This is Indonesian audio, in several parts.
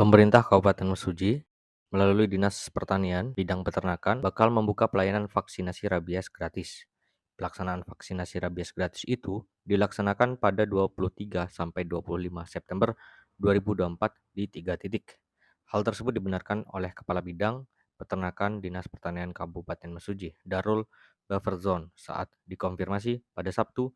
Pemerintah Kabupaten Mesuji melalui Dinas Pertanian Bidang Peternakan bakal membuka pelayanan vaksinasi rabies gratis. Pelaksanaan vaksinasi rabies gratis itu dilaksanakan pada 23 sampai 25 September 2024 di 3 titik. Hal tersebut dibenarkan oleh Kepala Bidang Peternakan Dinas Pertanian Kabupaten Mesuji, Darul Baferzon, saat dikonfirmasi pada Sabtu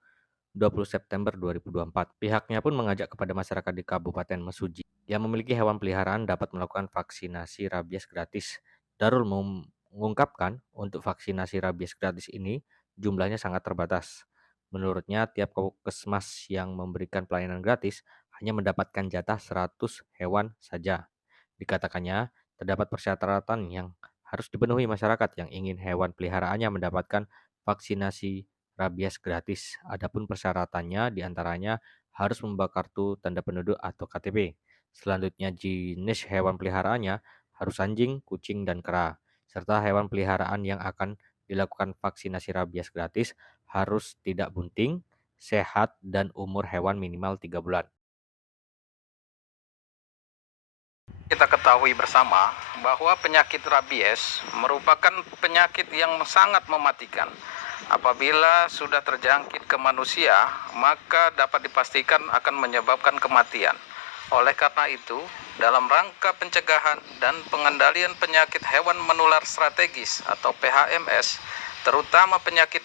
20 September 2024. Pihaknya pun mengajak kepada masyarakat di Kabupaten Mesuji yang memiliki hewan peliharaan dapat melakukan vaksinasi rabies gratis. Darul mengungkapkan untuk vaksinasi rabies gratis ini jumlahnya sangat terbatas. Menurutnya, tiap puskesmas yang memberikan pelayanan gratis hanya mendapatkan jatah 100 hewan saja. Dikatakannya, terdapat persyaratan yang harus dipenuhi masyarakat yang ingin hewan peliharaannya mendapatkan vaksinasi rabies gratis. Adapun persyaratannya diantaranya harus membawa kartu tanda penduduk atau KTP. Selanjutnya jenis hewan peliharaannya harus anjing, kucing, dan kera. Serta hewan peliharaan yang akan dilakukan vaksinasi rabies gratis harus tidak bunting, sehat, dan umur hewan minimal 3 bulan. Kita ketahui bersama bahwa penyakit rabies merupakan penyakit yang sangat mematikan. Apabila sudah terjangkit ke manusia, maka dapat dipastikan akan menyebabkan kematian. Oleh karena itu, dalam rangka pencegahan dan pengendalian penyakit hewan menular strategis atau PHMS, terutama penyakit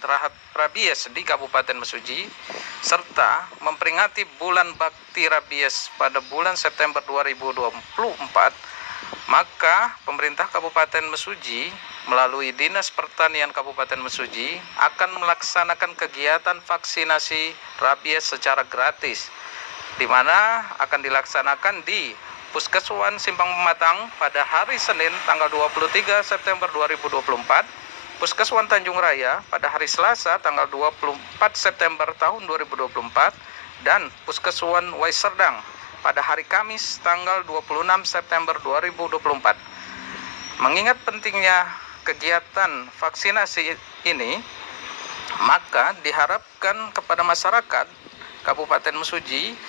rabies di Kabupaten Mesuji, serta memperingati bulan bakti rabies pada bulan September 2024, maka pemerintah Kabupaten Mesuji melalui Dinas Pertanian Kabupaten Mesuji akan melaksanakan kegiatan vaksinasi rabies secara gratis, di mana akan dilaksanakan di Puskeswan Simpang Pematang pada hari Senin tanggal 23 September 2024, Puskeswan Tanjung Raya pada hari Selasa tanggal 24 September tahun 2024, dan Puskeswan Waiserdang pada hari Kamis tanggal 26 September 2024. Mengingat pentingnya kegiatan vaksinasi ini, maka diharapkan kepada masyarakat Kabupaten Mesuji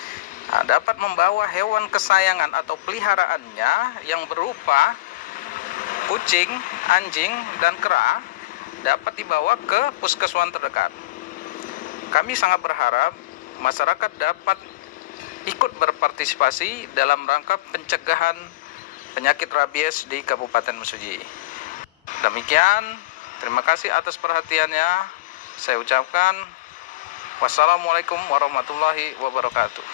dapat membawa hewan kesayangan atau peliharaannya yang berupa kucing, anjing, dan kera dapat dibawa ke puskeswan terdekat. Kami sangat berharap masyarakat dapat ikut berpartisipasi dalam rangka pencegahan penyakit rabies di Kabupaten Mesuji. Demikian, terima kasih atas perhatiannya. Saya ucapkan wassalamualaikum warahmatullahi wabarakatuh.